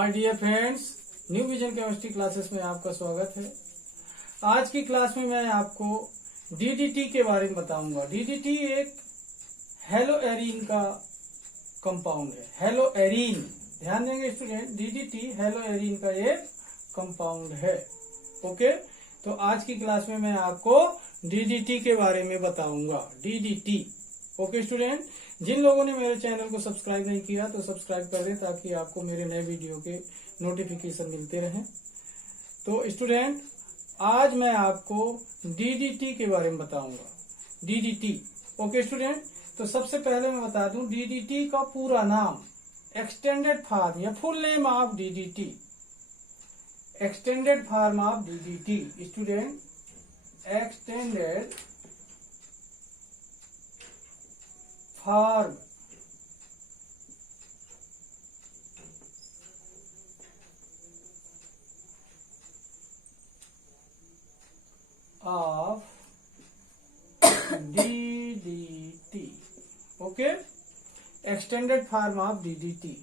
My dear friends, new vision chemistry classes में आपका स्वागत है। आज की क्लास में मैं आपको डीडीटी के बारे में बताऊंगा। डीडीटी एक हेलोएरीन का कंपाउंड है। हेलोएरीन, ध्यान देंगे स्टूडेंट, डीडीटी हेलोएरीन का एक कंपाउंड है। ओके, तो आज की क्लास में मैं आपको डीडीटी के बारे में बताऊंगा। DDT, okay student. जिन लोगों ने मेरे चैनल को सब्सक्राइब नहीं किया तो सब्सक्राइब कर दें ताकि आपको मेरे नए वीडियो के नोटिफिकेशन मिलते रहें। तो स्टूडेंट, आज मैं आपको डीडीटी के बारे में बताऊंगा। DDT, okay student. तो सबसे पहले मैं बता दूं डीडीटी का पूरा नाम, एक्सटेंडेड फॉर्म या full name of DDT, extended form of DDT student, extended form of DDT, okay, extended form of DDT.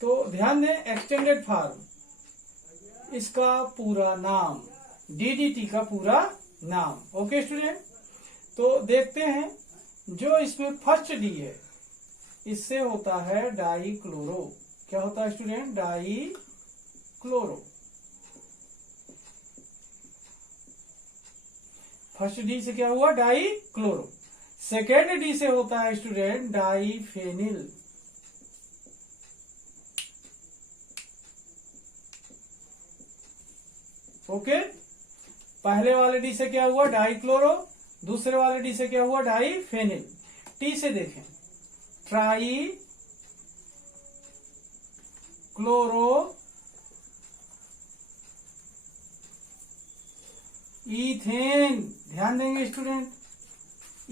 तो ध्यान दें, एक्सटेंडेड फॉर्म, इसका पूरा नाम, डीडीटी का पूरा नाम, ओके स्टूडेंट। तो देखते हैं, जो इसमें फर्स्ट डी है इससे होता है डाईक्लोरो। क्या होता है स्टूडेंट? डाईक्लोरो। फर्स्ट डी से क्या हुआ? डाईक्लोरो। सेकेंड डी से होता है स्टूडेंट डाईफेनिल। ओके, पहले वाले डी से क्या हुआ? डाईक्लोरो। दूसरे वाले डी से क्या हुआ? डाईफेनिल। टी से देखें, ट्राई क्लोरो इथेन। ध्यान देंगे स्टूडेंट,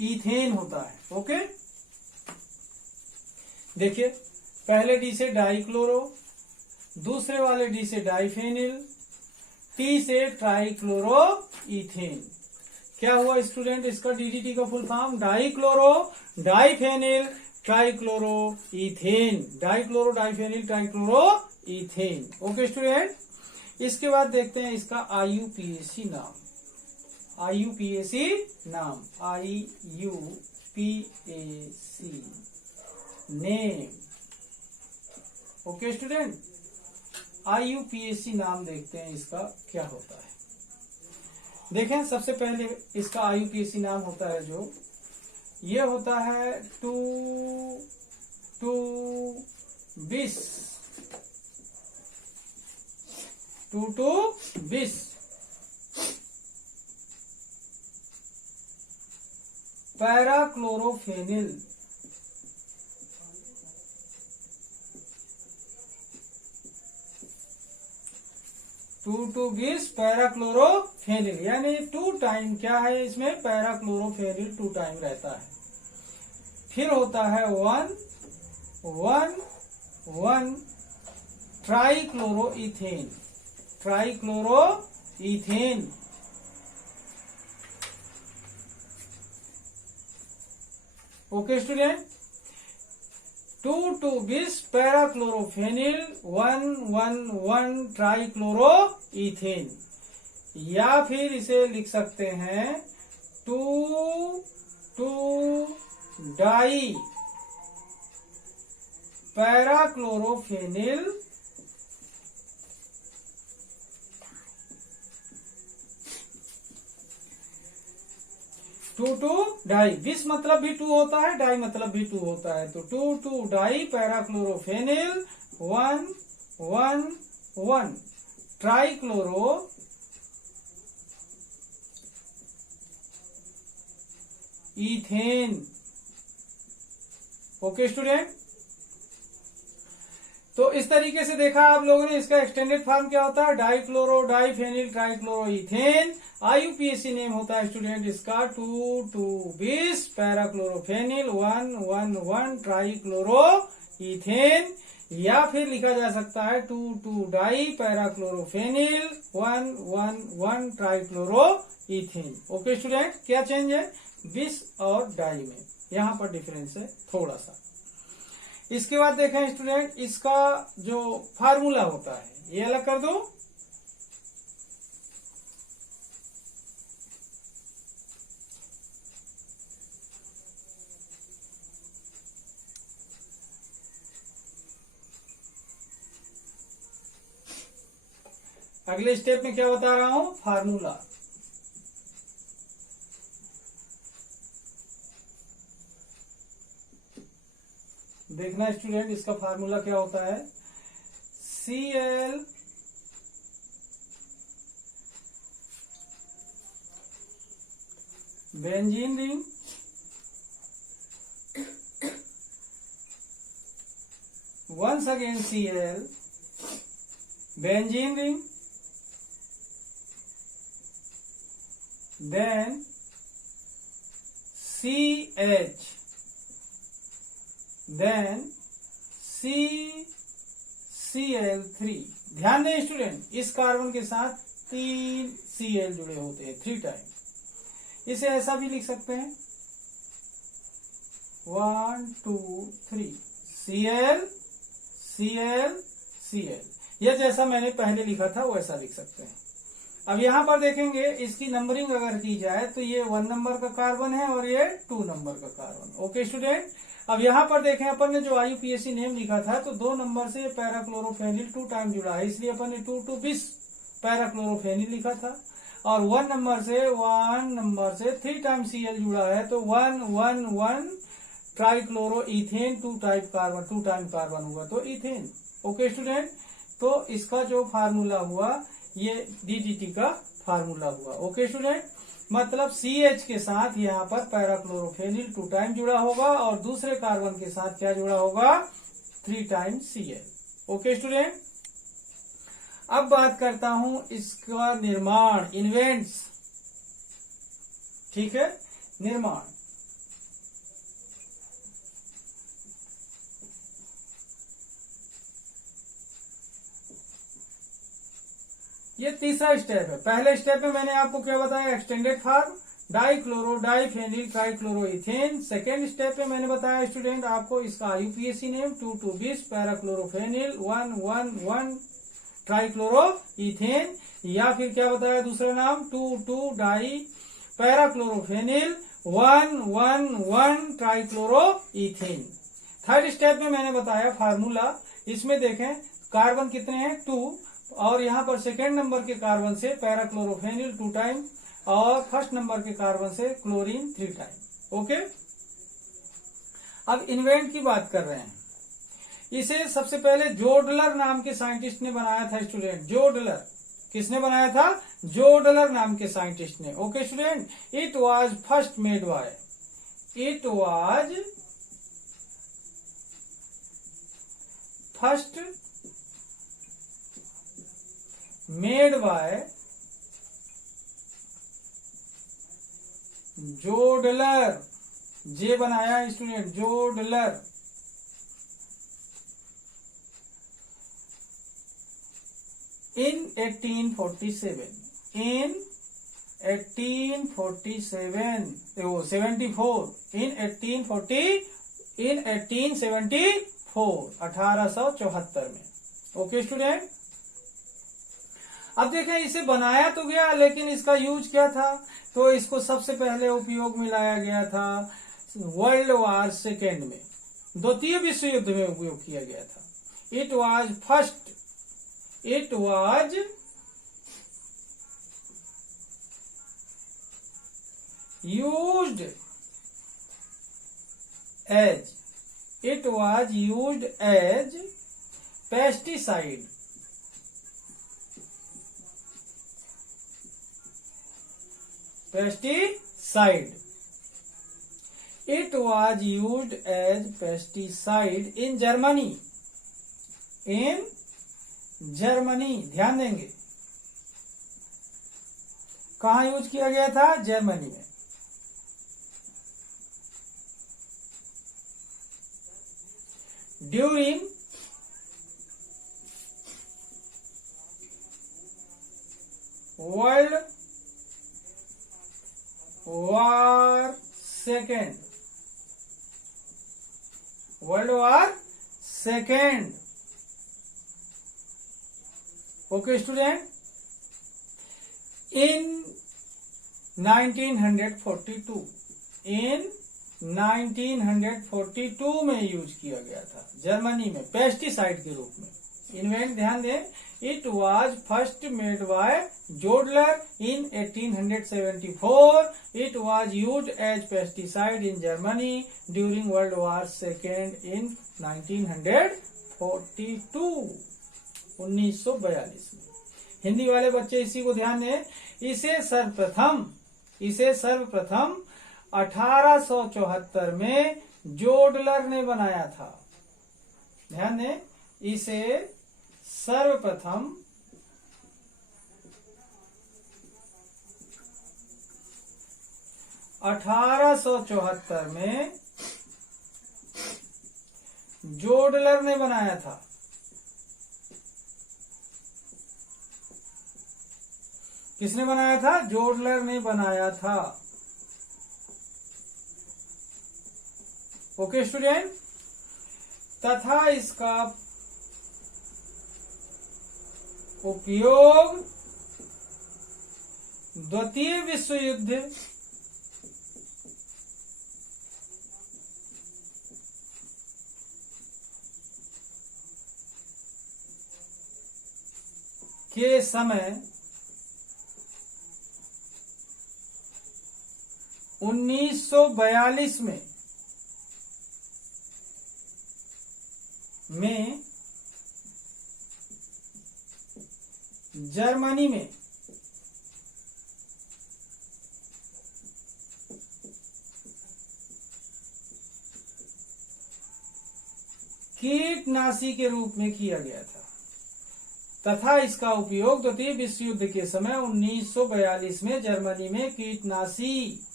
इथेन होता है। ओके, देखिए, पहले डी से डाईक्लोरो, दूसरे वाले डी से डाईफेनिल, टी से ट्राईक्लोरो इथेन। क्या हुआ स्टूडेंट? इसका डीडीटी का full form dichloro diphenyl trichloro ethane. Dichloro diphenyl trichloro ethane. Okay student, इसके बाद देखते हैं इसका आईयूपीएसी नाम। आईयूपीएसी नाम, IUPAC name. Okay student, IUPAC नाम देखते हैं इसका क्या होता है। देखें, सबसे पहले इसका आईयूपीएसी नाम होता है जो ये होता है 2,2-bis। 2,2-bis पैराक्लोरोफेनिल। टू बीस पैराक्लोरोफेनिल, यानी 2 टाइम क्या है इसमें? पैराक्लोरोफेनिल 2 टाइम रहता है। फिर होता है 1,1,1 ट्राईक्लोरोइथेन। ट्राईक्लोरोइथेन, ओके स्टूडेंट। 2,2-bis पैराक्लोरोफेनिल 1,1,1 ट्राईक्लोरोइथेन, या फिर इसे लिख सकते हैं 2,2-डाई पैराक्लोरोफेनिल 2,2-डाई। बिस मतलब भी 2 होता है, डाई मतलब भी 2 होता है। तो 2,2-डाई parachlorophenyl 1,1,1 trichloro ethane. Okay student, तो इस तरीके से देखा आप लोगों ने। इसका एक्सटेंडेड फॉर्म क्या होता है? Dichloro diphenyl trichloroethane. IUPAC name होता है स्टूडेंट इसका 2,2-bis पैराक्लोरोफेनिल 1,1,1 ट्राईक्लोरोइथेन, या फिर लिखा जा सकता है 2,2-डाई पैराक्लोरोफेनिल 1,1,1 ट्राईक्लोरोइथेन। ओके स्टूडेंट, क्या चेंज है? बिस और डाई में, यहाँ पर डिफरेंस है थोड़ा सा। इसके बाद देखें स्टूडेंट, इसका जो फार्मूला होता है ये अलग कर दो। अगले स्टेप में क्या बता रहा हूं, फार्मूला। देखना स्टूडेंट, इसका फार्मूला क्या होता है, Cl benzene ring once again Cl benzene ring, then CH, then CCl3। ध्यान दें स्टूडेंट, इस कार्बन के साथ 3 Cl जुड़े होते हैं 3 टाइम। इसे ऐसा भी लिख सकते हैं 1 2 3 Cl Cl Cl, यह जैसा मैंने पहले लिखा था वैसा लिख सकते हैं। अब यहां पर देखेंगे, इसकी नंबरिंग अगर की जाए तो ये 1 नंबर का कार्बन है और ये 2 नंबर का कार्बन। ओके स्टूडेंट, अब यहाँ पर देखें, अपन ने जो IUPAC नेम लिखा था तो 2 नंबर से पैराक्लोरोफेनिल 2 टाइम जुड़ा है, इसलिए अपन ने 2 2 20 पैराक्लोरोफेनिल लिखा था। और 1 नंबर से 3 टाइम Cl जुड़ा है तो 1 1 1 ट्राइक्लोरो इथेन 2 टाइम कार्बन हुआ तो इथेन। ओके स्टूडेंट, तो इसका जो फार्मूला हुआ ये DDT का फार्मूला हुआ। ओके स्टूडेंट, मतलब CH के साथ यहाँ पर पैराक्लोरोफेनिल 2 टाइम जुड़ा होगा और दूसरे कार्बन के साथ क्या जुड़ा होगा, 3 टाइम Cl। ओके स्टूडेंट, अब बात करता हूं इसका निर्माण, इन्वेंट्स। ठीक है, निर्माण। ये तीसरा स्टेप है। पहले स्टेप में मैंने आपको क्या बताया, extended form, dichloro diphenyl trichloroethane. Second step में मैंने बताया स्टूडेंट आपको इसका IUPAC नेम 2 2 20 पैराक्लोरोफेनिल 1 1 1 ट्राइक्लोरोइथेन, या फिर क्या बताया दूसरा नाम 2 2 डाई पैराक्लोरोफेनिल 1 1 1 ट्राइक्लोरोइथेन। थर्ड स्टेप में मैंने बताया फार्मूला। इसमें देखें कार्बन कितने हैं, 2, और यहाँ पर सेकेंड नंबर के कार्बन से पैराक्लोरोफेनिल 2 टाइम और फर्स्ट नंबर के कार्बन से क्लोरीन 3 टाइम। ओके, अब इन्वेंट की बात कर रहे हैं। इसे सबसे पहले जोडलर नाम के साइंटिस्ट ने बनाया था स्टूडेंट। जोडलर, किसने बनाया था, जोडलर नाम के साइंटिस्ट ने। Okay student, it was first made by, it was first made by Zeidler, जे बनाया स्टूडेंट, जोडलर। इन 1847, इन 1847, 74, इन 1874, 1874 में। ओके स्टूडेंट, अब देखें इसे बनाया तो गया लेकिन इसका यूज क्या था, तो इसको सबसे पहले उपयोग में लाया गया था वर्ल्ड वॉर सेकेंड में, द्वितीय विश्व युद्ध में उपयोग किया गया था। It was used as pesticide, It was used as pesticide in Germany. In Germany, ध्यान देंगे कहाँ यूज किया गया था, जर्मनी में। During world war second, world war second. Okay student, in 1942 में यूज किया गया था जर्मनी में पेस्टिसाइड के रूप में। इन्वेंट ध्यान दें, it was first made by Zeidler in 1874। It was used as pesticide in Germany during world war second in 1942 में। हिंदी वाले बच्चे इसी को ध्यान दें। इसे सर्वप्रथम 1874 में जोडलर ने बनाया था। ध्यान दें, इसे सर्वप्रथम 1874 में जोडलर ने बनाया था। किसने बनाया था? जोडलर ने बनाया था। ओके स्टूडेंट, तथा इसका उपयोग द्वितीय विश्व युद्ध के समय 1942 में जर्मनी में कीटनाशी के रूप में किया गया था तथा इसका उपयोग द्वितीय विश्व युद्ध के समय 1942 में जर्मनी में कीटनाशी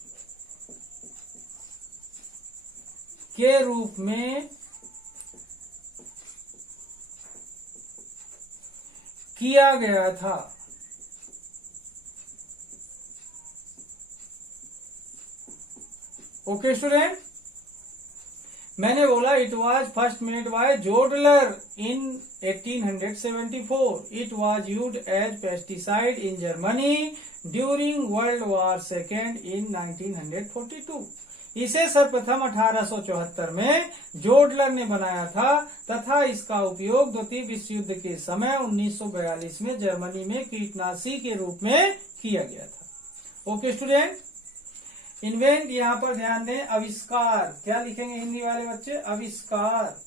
के रूप में किया गया था। ओके स्टूडेंट, मैंने बोला it was first made by Zeidler in 1874। It was used as pesticide in Germany during world war second in 1942। इसे सर्वप्रथम 1874 में जोडलर ने बनाया था तथा इसका उपयोग द्वितीय विश्व युद्ध के समय 1942 में जर्मनी में कीटनाशी के रूप में किया गया था। ओके स्टूडेंट, इन्वेंट यहां पर ध्यान दें, आविष्कार क्या लिखेंगे हिंदी वाले बच्चे? आविष्कार।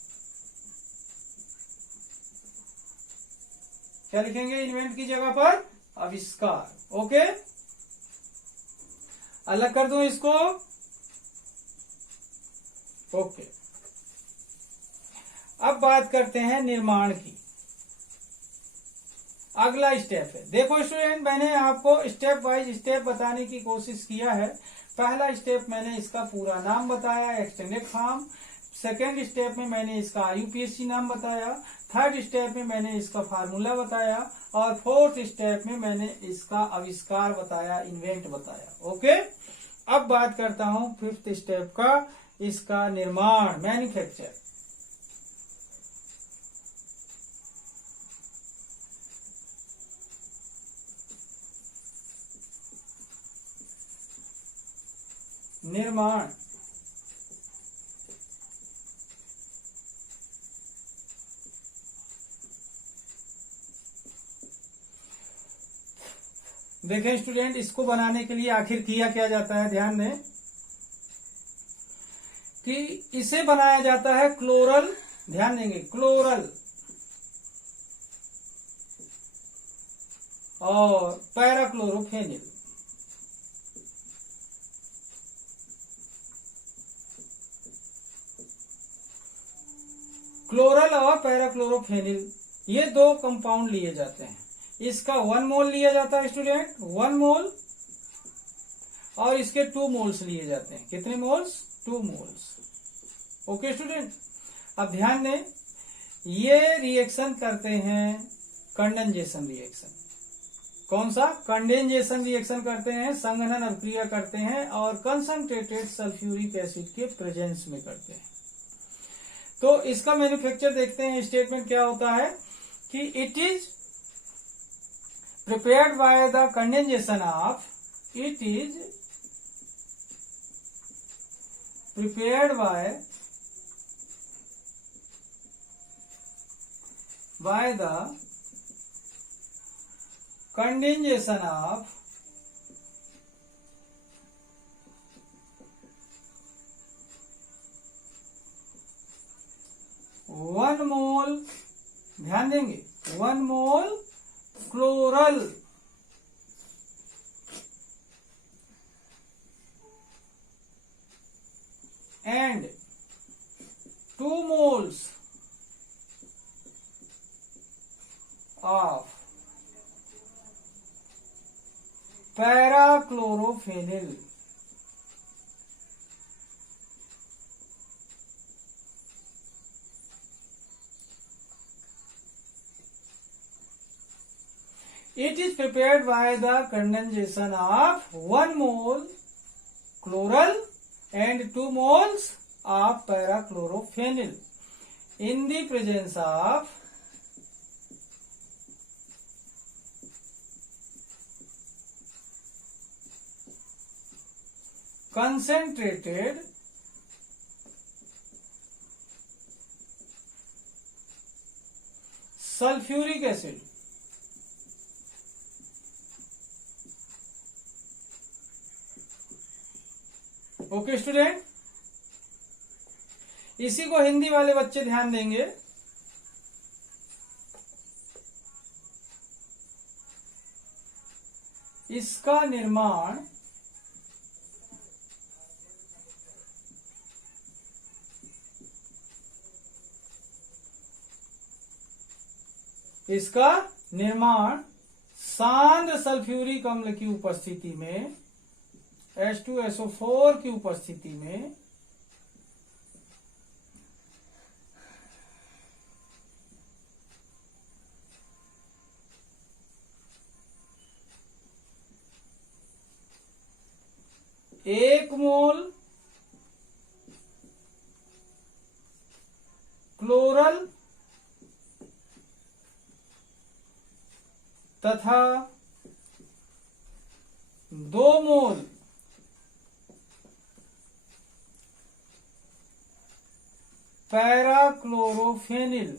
क्या लिखेंगे इन्वेंट की जगह पर? आविष्कार। ओके, अलग कर दूं इसको। ओके, अब बात करते हैं निर्माण की। अगला स्टेप है, देखो स्टूडेंट, मैंने आपको स्टेप वाइज स्टेप बताने की कोशिश किया है। पहला स्टेप मैंने इसका पूरा नाम बताया, एक्सटेंडेड फॉर्म। सेकेंड स्टेप में मैंने इसका आईयूपीएससी नाम बताया। थर्ड स्टेप में मैंने इसका फार्मूला बताया और फोर्थ स्टेप में मैंने इसका आविष्कार बताया, इन्वेंट बताया। ओके, अब बात करता हूं फिफ्थ स्टेप का, इसका निर्माण, मैन्युफैक्चर। निर्माण देखें स्टूडेंट, इसको बनाने के लिए आखिर किया क्या जाता है, ध्यान दें कि इसे बनाया जाता है क्लोरल, ध्यान देंगे, क्लोरल और पैराक्लोरोफेनिल। क्लोरल और पैराक्लोरोफेनिल ये दो कंपाउंड लिए जाते हैं। इसका 1 मोल लिया जाता है स्टूडेंट, 1 मोल, और इसके 2 मोल्स लिए जाते हैं। कितने मोल्स? 2 मोल्स। ओके स्टूडेंट, अब ध्यान दें, ये रिएक्शन करते हैं कंडेंसेशन रिएक्शन। कौन सा? कंडेंसेशन रिएक्शन करते हैं, संघनन अभिक्रिया करते हैं और कंसंट्रेटेड सल्फ्यूरिक एसिड के प्रेजेंस में करते हैं। तो इसका मैन्युफैक्चर देखते हैं। स्टेटमेंट क्या होता है कि it is prepared by the condensation of, it is prepared by the condensation of one mole, ध्यान देंगे, 1 मोल chloral and 2 moles of parachlorophenyl. It is prepared by the condensation of 1 mole chloral and 2 moles of parachlorophenyl in the presence of concentrated sulfuric acid. Okay student, इसी को हिंदी वाले बच्चे ध्यान देंगे। इसका निर्माण सांद्र सल्फ्यूरिक अम्ल की उपस्थिति में, H2SO4 की उपस्थिति में एक मोल क्लोरल तथा 2 मोल पैराक्लोरोफेनिल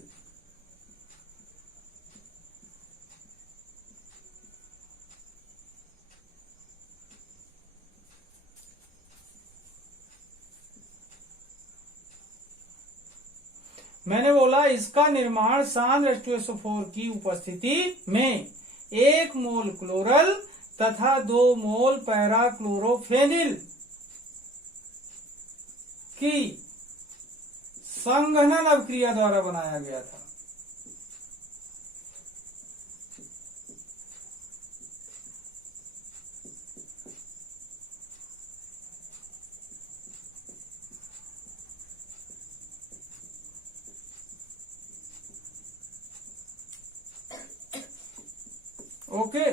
मैंने बोला इसका निर्माण सांद्र H2SO4 की उपस्थिति में 1 मोल क्लोरल तथा 2 मोल पैराक्लोरोफेनिल की संघनन अभिक्रिया द्वारा बनाया गया था। ओके,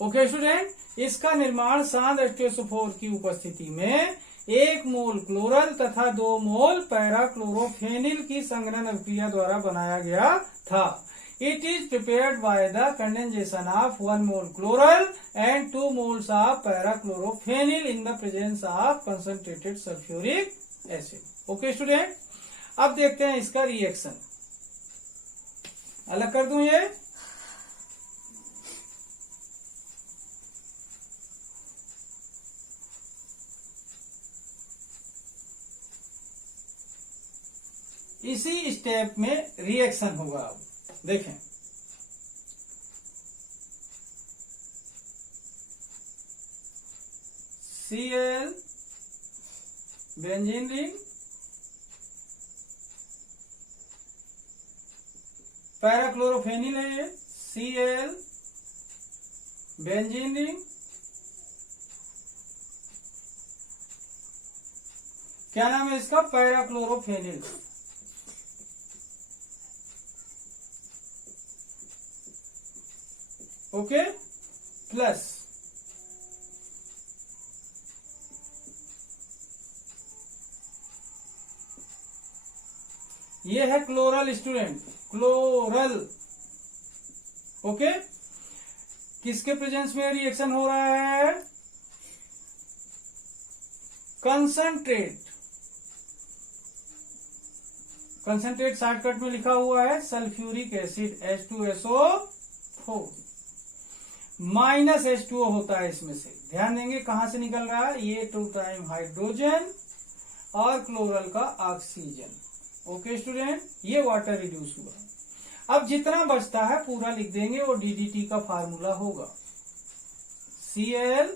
ओके स्टूडेंट, इसका निर्माण सांद्र H2SO4 की उपस्थिति में 1 मोल क्लोरल तथा 2 मोल पैराक्लोरोफेनिल की संघनन अभिक्रिया द्वारा बनाया गया था। It is prepared by the condensation of 1 mole chloral and 2 moles of parachlorophenyl in the presence of concentrated sulfuric acid. Okay student, अब देखते हैं इसका रिएक्शन। अलग कर दूं ये, इसी स्टेप में रिएक्शन होगा। अब देखें, Cl बेंजीन रिंग पैराक्लोरोफेनिल है, ये Cl बेंजीन रिंग, क्या नाम है इसका, पैराक्लोरोफेनिल। ओके प्लस ये है क्लोरल स्टूडेंट, क्लोरल। ओके, किसके प्रेजेंस में रिएक्शन हो रहा है? कंसंट्रेट। कंसंट्रेट शॉर्टकट में लिखा हुआ है sulphuric acid H2SO4 minus H2O होता है इसमें से। ध्यान देंगे कहां से निकल रहा है, ये 2 टाइम हाइड्रोजन और क्लोरल का ऑक्सीजन। ओके स्टूडेंट, ये वाटर रिड्यूस हुआ। अब जितना बचता है पूरा लिख देंगे, वो DDT का फार्मूला होगा Cl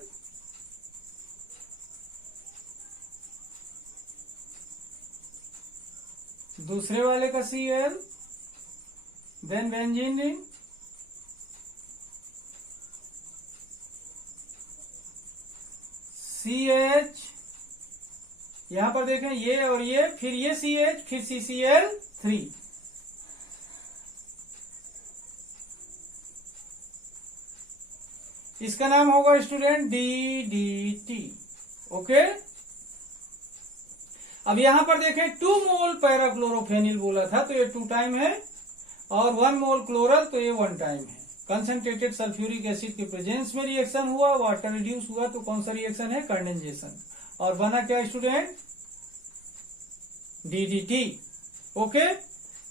दूसरे वाले का Cl, then benzene ring, CH, यहां पर देखें ये और ये, फिर ये CH, फिर CCl3। इसका नाम होगा स्टूडेंट DDT। ओके, अब यहां पर देखें 2 मोल पैराक्लोरोफेनिल बोला था, तो ये 2 टाइम है, और 1 मोल क्लोरल, तो ये 1 टाइम है। कंसंट्रेटेड सल्फ्यूरिक एसिड के प्रेजेंस में रिएक्शन हुआ, वाटर रिड्यूस हुआ, तो कौन सा रिएक्शन है? कंडेंसेशन। और बना क्या स्टूडेंट? DDT। ओके,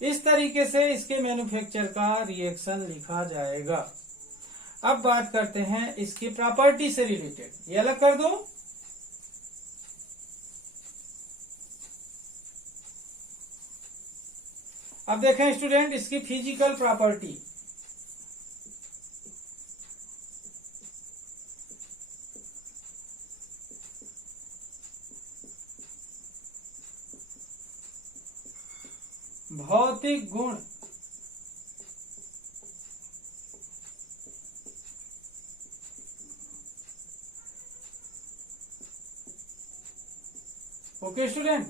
इस तरीके से इसके मैन्युफैक्चर का रिएक्शन लिखा जाएगा। अब बात करते हैं इसकी प्रॉपर्टी से रिलेटेड, ये अलग कर दो। अब देखें स्टूडेंट इसकी फिजिकल प्रॉपर्टी। भौतिक गुण। ओके स्टूडेंट,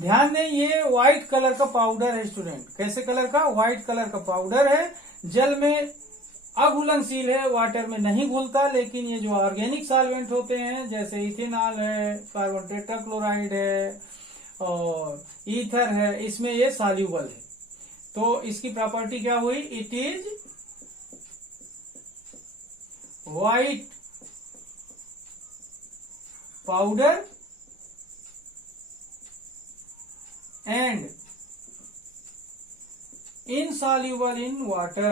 ध्यान दें ये व्हाइट कलर का पाउडर है स्टूडेंट। कैसे कलर का? व्हाइट कलर का पाउडर है, जल में अघुलनशील है, वाटर में नहीं घुलता। लेकिन ये जो ऑर्गेनिक सॉल्वेंट होते हैं जैसे इथेनॉल है, कार्बन टेट्राक्लोराइड है और ईथर है, इसमें ये सॉल्यूबल है। तो इसकी प्रॉपर्टी क्या हुई? It is white powder and insoluble in water।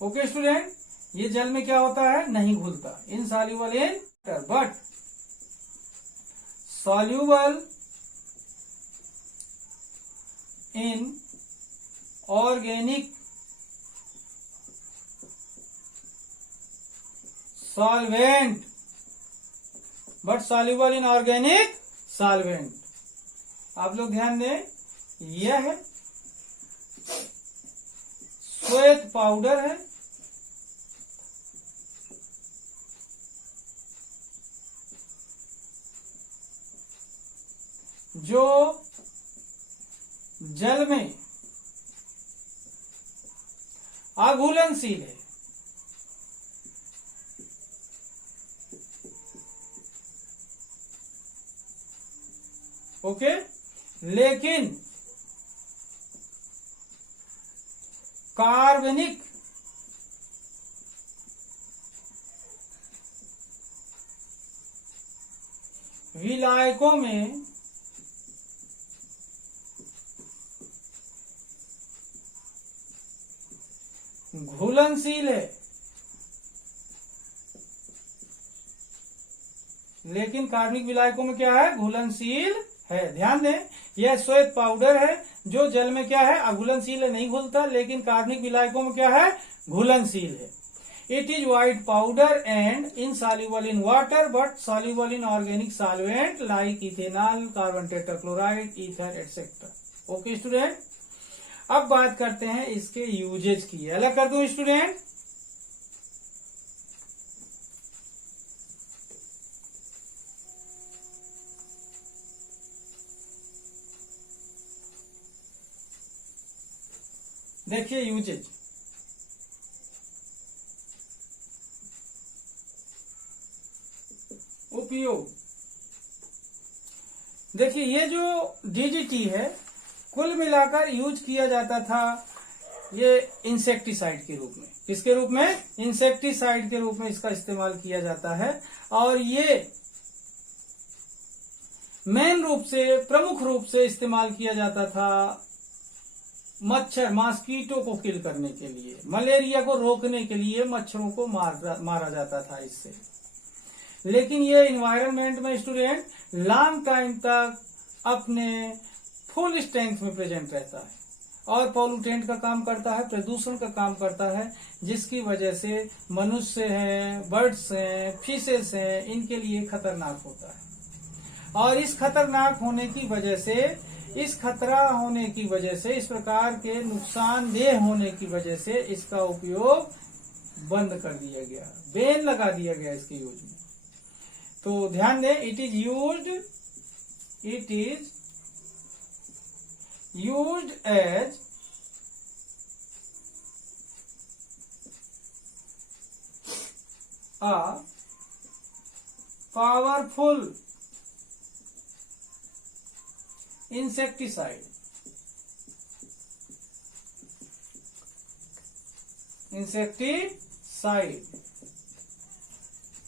Okay student, ये जल में क्या होता है? नहीं घुलता, insoluble in water but soluble in organic solvent, but soluble in organic solvent. आप लोग ध्यान दें, यह श्वेत पाउडर है, जो जल में अघुलनशील है। ओके, लेकिन कार्बनिक विलायकों में घुलनशील है, लेकिन कार्बनिक विलायकों में क्या है? घुलनशील है। ध्यान दें, यह श्वेत पाउडर है जो जल में क्या है? अघुलनशील है, नहीं घुलता, लेकिन कार्बनिक विलायकों में क्या है? घुलनशील है। It is white powder and insoluble in water but soluble in organic solvent like ethanol, carbon tetrachloride, ether etcetera. Okay student, अब बात करते हैं इसके यूजेज की। अलग कर दूं स्टूडेंट? देखिए यूजेज, उपयोग। देखिए ये जो डीडीटी है कुल मिलाकर यूज किया जाता था ये इंसेक्टिसाइड के रूप में। किसके रूप में? इंसेक्टिसाइड के रूप में इसका इस्तेमाल किया जाता है। और ये मेन रूप से, प्रमुख रूप से इस्तेमाल किया जाता था मच्छर, मॉस्किटो को किल करने के लिए, मलेरिया को रोकने के लिए मच्छरों को मारा जाता था इससे। लेकिन ये इन्वायरमेंट में स्टूडेंट लॉन्ग टाइम तक अपने फुल स्ट्रेंथ में प्रेजेंट रहता है और पॉल्यूटेंट का काम करता है, प्रदूषण का काम करता है, जिसकी वजह से मनुष्य हैं, बर्ड्स हैं, फिशेस हैं, इनके लिए खतरनाक होता है। और इस खतरनाक होने की वजह से, इस खतरा होने की वजह से, इस प्रकार के नुकसानदेह होने की वजह से इसका उपयोग बंद कर दिया गया, बैन लगा दिया गया इसके यूज में। तो ध्यान दें, it is used as a powerful insecticide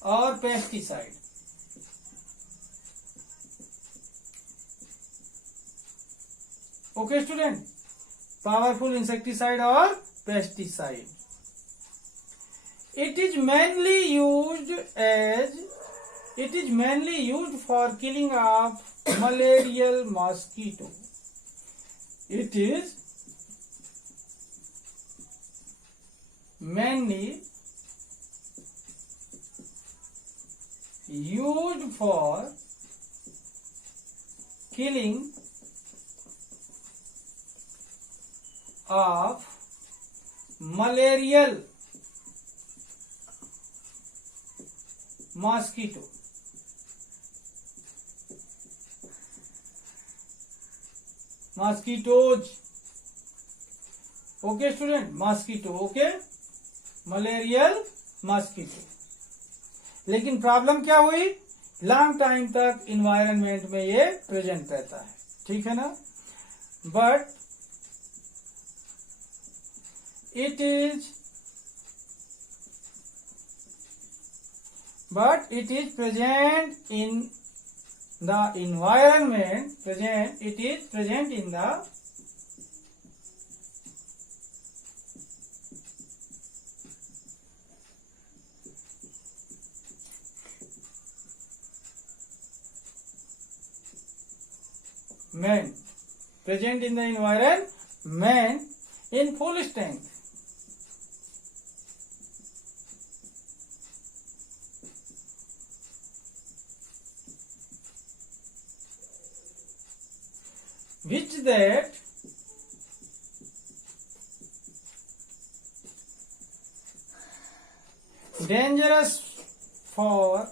और pesticide. Okay student, powerful insecticide और pesticide. It is mainly used for killing of malarial mosquito. It is mainly used for killing of malarial mosquito. Mosquitoes. Okay student, mosquito, okay, malarial mosquito. लेकिन problem क्या हुई? Long time तक environment में ये present रहता है, ठीक है ना। But it is present in the environment, it is present in the environment in full strength. Which that dangerous for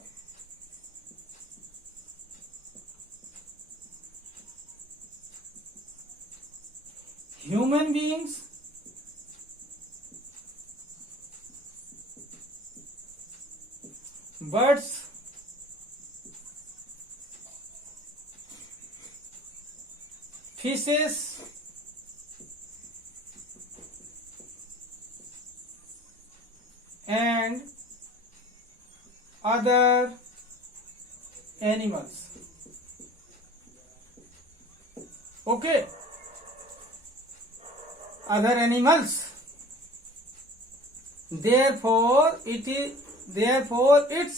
human beings, birds, fishes, and other animals. Okay, other animals. Therefore its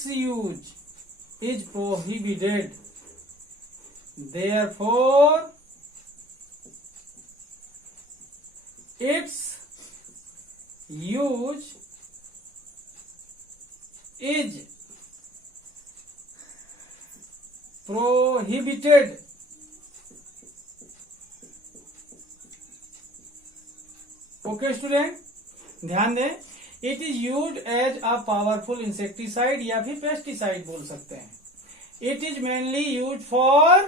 use is prohibited. Therefore its use is prohibited. Okay student, ध्यान दें, it is used as a powerful insecticide या फिर pesticide बोल सकते हैं। It is mainly used for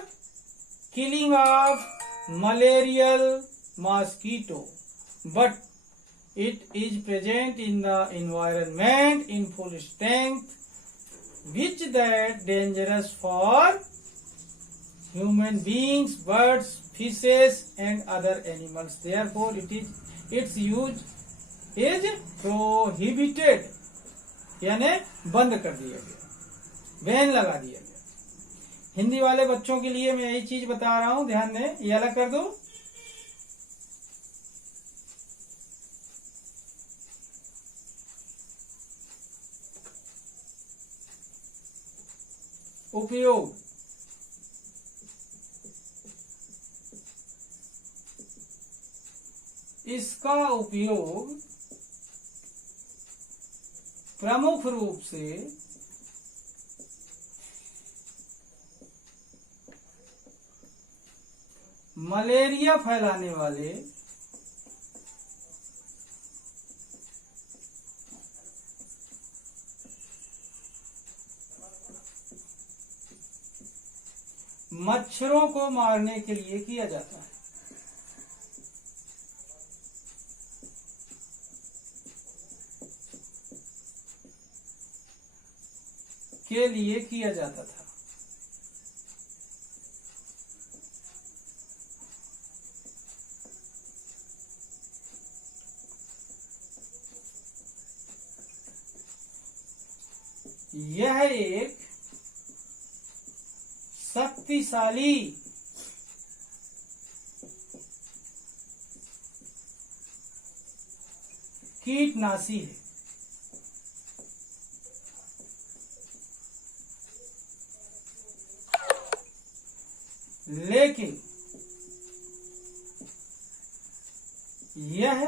killing of malarial mosquito, but It is present in the environment in full strength, which that dangerous for human beings, birds, fishes and other animals. Therefore, its use is prohibited, यानी बंद कर दिया गया, ban लगा दिया गया। हिंदी वाले बच्चों के लिए मैं यही चीज बता रहा हूं, ध्यान दें। ये अलग कर दो। उपयोग, इसका उपयोग प्रमुख रूप से मलेरिया फैलाने वाले मच्छरों को मारने के लिए किया जाता है। के लिए किया जाता था। यह एक शक्तिशाली कीटनाशी है। लेकिन यह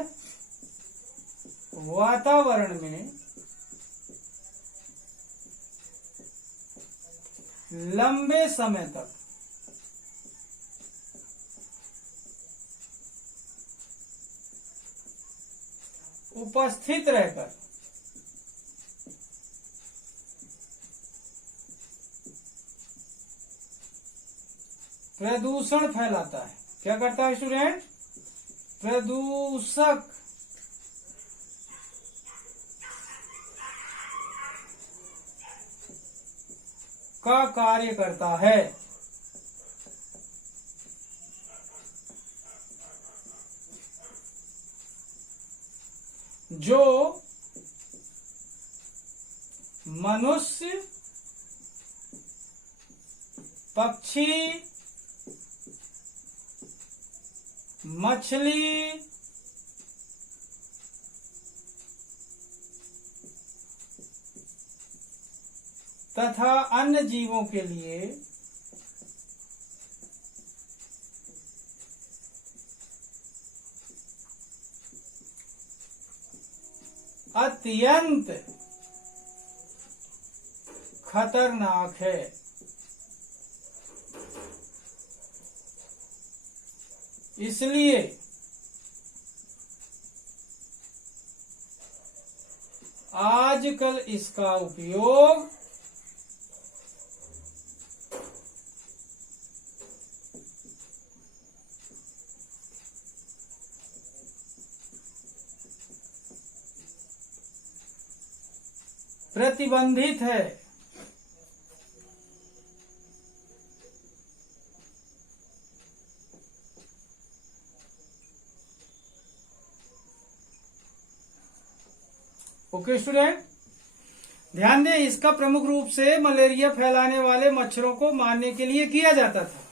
वातावरण में लंबे समय तक उपस्थित रहकर प्रदूषण फैलाता है। क्या करता है स्टूडेंट? प्रदूषक का कार्य करता है। जो मनुष्य, पक्षी, मछली, तथा अन्य जीवों के लिए अत्यंत खतरनाक है। इसलिए आजकल इसका उपयोग प्रतिबंधित है। ओके स्टूडेंट, ध्यान दें, इसका प्रमुख रूप से मलेरिया फैलाने वाले मच्छरों को मारने के लिए किया जाता था।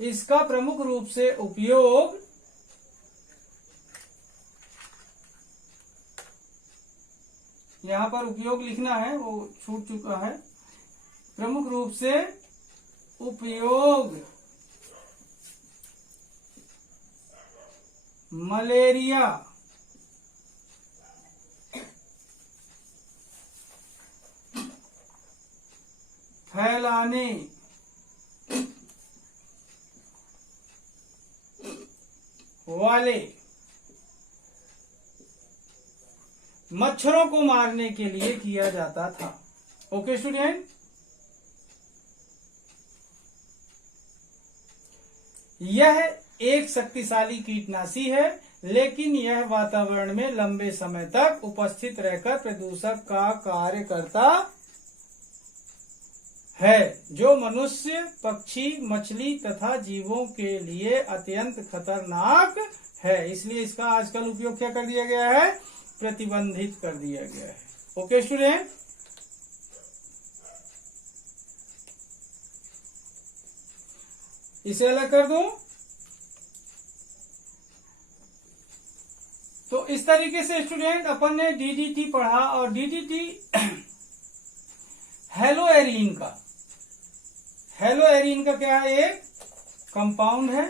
इसका प्रमुख रूप से उपयोग यहां पर उपयोग लिखना है, वो छूट चुका है। प्रमुख रूप से उपयोग मलेरिया फैलाने वाले मच्छरों को मारने के लिए किया जाता था। ओके स्टूडेंट, यह एक शक्तिशाली कीटनाशी है, लेकिन यह वातावरण में लंबे समय तक उपस्थित रहकर प्रदूषक का कार्य करता है, जो मनुष्य, पक्षी, मछली तथा जीवों के लिए अत्यंत खतरनाक है। इसलिए इसका आजकल उपयोग क्या कर दिया गया है? प्रतिबंधित कर दिया गया है। ओके स्टूडेंट, इसे अलग कर दूं तो इस तरीके से स्टूडेंट अपन ने डीडीटी पढ़ा, और डीडीटी हेलोएरीन का, हेलोएरीन का क्या है? एक कंपाउंड है।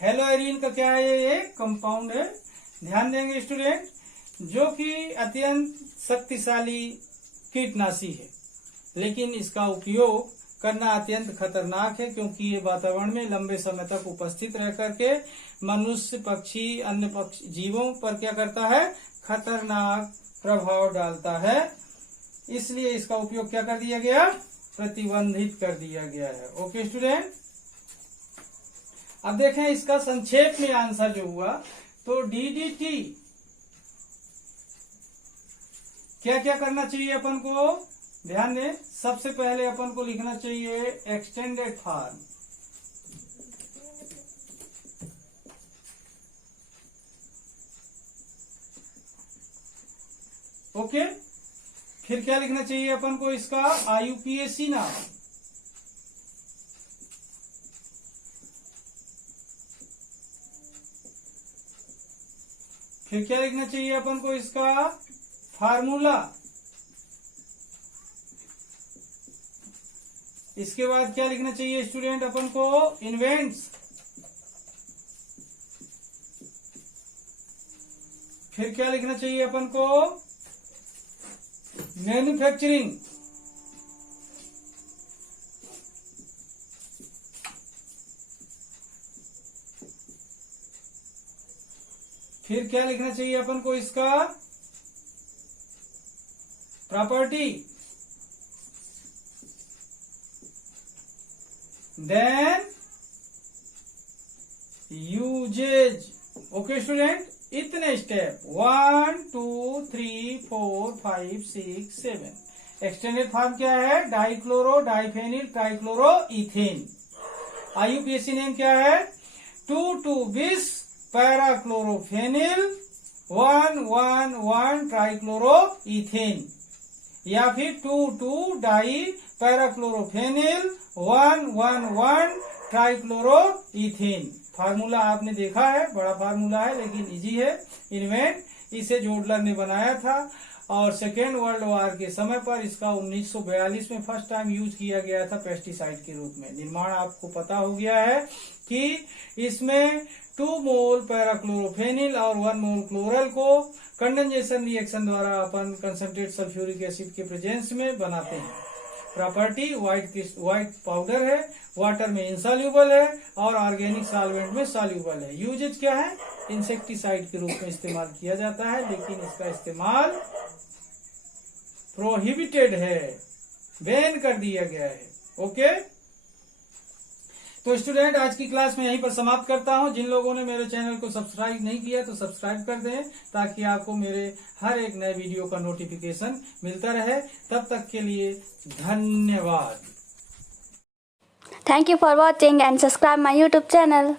हेलोएरीन का क्या है? ये एक कंपाउंड है। ध्यान देंगे स्टूडेंट, जो कि अत्यंत शक्तिशाली कीटनाशी है, लेकिन इसका उपयोग करना अत्यंत खतरनाक है, क्योंकि ये वातावरण में लंबे समय तक उपस्थित रह करके मनुष्य, पक्षी, अन्य पक्षी, जीवों पर क्या करता है? खतरनाक प्रभाव डालता है। इसलिए इसका उपयोग क्या कर दिया गया? प्रतिबंधित कर दिया गया है। ओके स्टूडेंट, अब देखें इसका संक्षेप में आंसर जो हुआ, तो डीडीटी क्या क्या करना चाहिए अपन को? ध्यान दें, सबसे पहले अपन को लिखना चाहिए एक्सटेंडेड फॉर्म। ओके, फिर क्या लिखना चाहिए अपन को? इसका IUPAC नाम। फिर क्या लिखना चाहिए अपन को? इसका फार्मूला। इसके बाद क्या लिखना चाहिए स्टूडेंट अपन को? इन्वेंट्स। फिर क्या लिखना चाहिए अपन को? मैन्युफैक्चरिंग। फिर क्या लिखना चाहिए अपन को? इसका property. Then uses. Okay student, इतने स्टेप 1 2 3 4 5 6 7। एक्सटेंडेड फॉर्म क्या है? Dichloro diphenyl trichloro ethane. IUPAC name क्या है? 2,2-bis पैराक्लोरोफेनिल 1,1,1 ट्राइक्लोरो इथेन, या फिर 2,2-डाई पैराक्लोरोफेनिल 1,1,1 ट्राइक्लोरो इथेन। फार्मूला आपने देखा है, बड़ा फार्मूला है लेकिन इजी है। इन्वेंट, इसे जोडलर ने बनाया था, और सेकेंड वर्ल्ड वॉर के समय पर इसका 1942 में फर्स्ट टाइम यूज किया गया था पेस्टिसाइड के रूप में। निर्माण आपको पता हो गया है कि इसमें 2 मोल पैराक्लोरोफेनिल और 1 मोल क्लोरल को कंडेंसेशन रिएक्शन द्वारा अपन कंसंट्रेट सल्फ्यूरिक एसिड के प्रेजेंस में बनाते हैं। प्रॉपर्टी व्हाइट पाउडर है, वाटर में इंसॉल्यूबल है और ऑर्गेनिक सॉल्वेंट में सॉल्यूबल है। यूजेज क्या है? इंसेक्टिसाइड के रूप में इस्तेमाल किया जाता है, लेकिन इसका इस्तेमाल प्रोहिबिटेड है, बैन कर दिया गया है। ओके, तो स्टूडेंट आज की क्लास में यहीं पर समाप्त करता हूं। जिन लोगों ने मेरे चैनल को सब्सक्राइब नहीं किया तो सब्सक्राइब कर दें, ताकि आपको मेरे हर एक नए वीडियो का नोटिफिकेशन मिलता रहे। तब तक के लिए धन्यवाद। Thank you for watching and subscribe my YouTube channel.